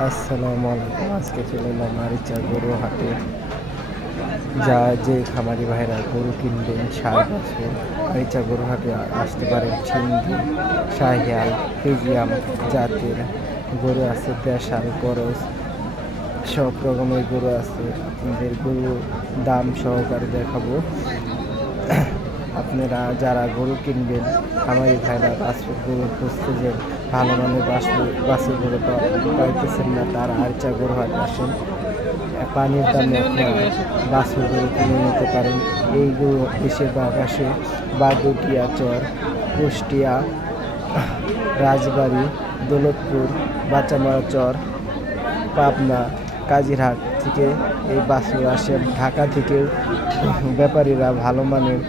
আসসালামু আলাইকুম। আজকে চলে এলাম আরিচা গরু হাটে। যে খামারি ভাইরা গরু কিনবেন সার বছর আরিচা গরু হাটে আসতে পারেন। সিন্ধি, শাহিয়াল, ফ্রিজিয়াম জাতের গরু আছে, দেশাল, করস, সব রকমের গরু আছে। আপনাদের গরু দাম সহকারে দেখাবো। আপনারা যারা গরু কিনবেন, খামারি ভাইরা বাছুর গরু খুঁজতেছেন, ভালো মানের বাছুর গরু পাইতেছেন না, তারা আরিচা গরু হাটে আসেন। পানির দামে আপনারা বাছুর গরু কিনে নিতে পারেন। এই গরু বেশিরভাগ আসে বারদুটিয়া চর, কুষ্টিয়া, রাজবাড়ি, দৌলতপুর, বাচ্চামারা চর, পাবনা, কাজিরহাট থেকে এই বাছুর আসে। ঢাকা থেকেও ব্যাপারীরা ভালো মানের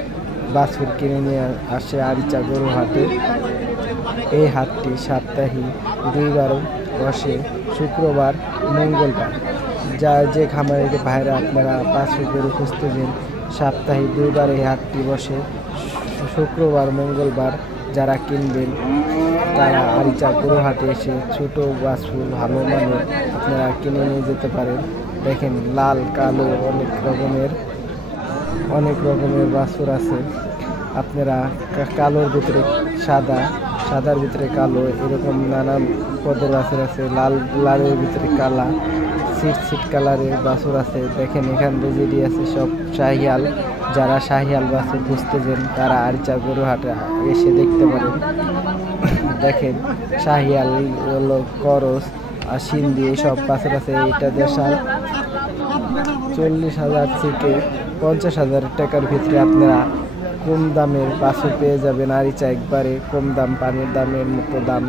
বাছুর কিনে নিয়ে আসে আরিচা গরু হাটে। এই হাটটি সাপ্তাহিক 2 বার বসে, শুক্রবার, মঙ্গলবার। যে খামারের ভাইরা আপনারা বাছুর গরু খুঁজতেছেন, সাপ্তাহিক 2 বার এই হাটটি বসে, শুক্রবার, মঙ্গলবার। যারা কিনবেন তারা আরিচা গরু হাটে এসে ছোট বাছুর ভালো মানের আপনারা কিনে নিয়ে যেতে পারেন। দেখেন, লাল, কালো অনেক রকমের বাছুর আছে। আপনারা কালোর ভিতরে সাদা, সাদার ভিতরে কালো, এরকম নানান পদের বাছুর আছে। লালের ভিতরে কালা, সিট কালারের বাছুর আছে। দেখেন, এখান যেটি আছে সব শাহিয়াল। যারা শাহিয়াল বাছুর খুঁজতেছেন তারা আরিচা গরু হাটে এসে দেখতে পারেন। দেখেন, শাহিয়াল হলো, করস আর সিন্ধি সব বাছুর আছে। এটা দেশাল। 40,000 থেকে 50,000 টাকার ভিতরে আপনারা কম দামের বাছুর পেয়ে যাবেন। আরিচা একবারে কম দাম, পানির দামের মতো দাম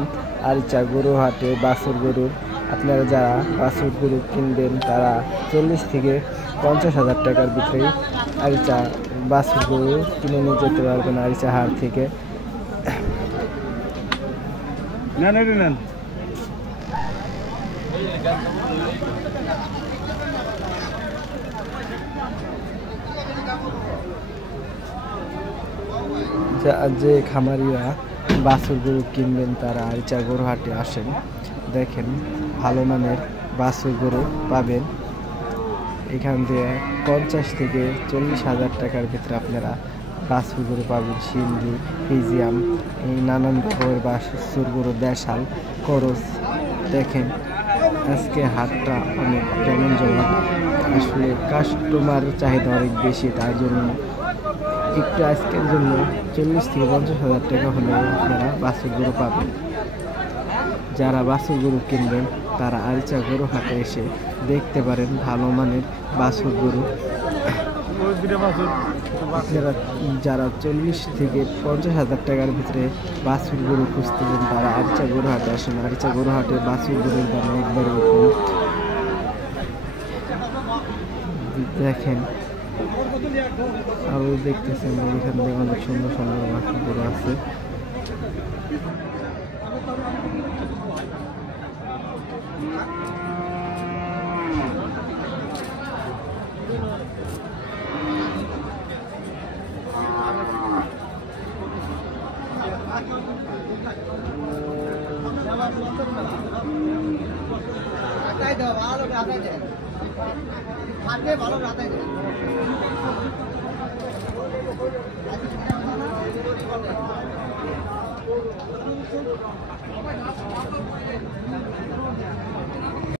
আরিচা গরু হাটে বাছুর গরুর। আপনারা যারা বাছুর গরু কিনবেন তারা 40 থেকে 50,000 টাকার ভিতরেই আরিচা বাছুর গরু কিনে নিয়ে যেতে পারবেন আরিচা হাট থেকে। যে খামারিরা বাছুর গরু কিনবেন তারা আরিচা গরু হাটে আসেন। দেখেন, ভালো মানের বাছুর গরু পাবেন। এখান দিয়ে 50 থেকে 40,000 টাকার ভিতরে আপনারা বাছুর গরু পাবেন। সিন্ধি, ফ্রিজিয়াম, এই নানান রকমের বাছুর গরু, দেশাল, করস। দেখেন, আজকে হাটটা অনেক জমজমাট। আসলে কাস্টমার চাহিদা অনেক বেশি, তার জন্য একটু আজকের জন্য 40 থেকে 50,000 টাকা হলে আপনারা বাছুর গরু পাবেন। যারা বাছুর গরু কিনবেন তারা আরিচা গরু হাটে এসে দেখতে পারেন ভালো মানের বাছুর গরু। আপনারা যারা 40 থেকে 50,000 টাকার ভিতরে বাছুর গরু খুঁজতেছেন তারা আরিচা গরু হাটে আসেন। আরিচা গরু হাটে বাছুর গরুর দাম একবারে কম। দেখেন, আরও দেখতেছেন এখান থেকে অনেক সুন্দর সুন্দর বাছুর গরু আছে।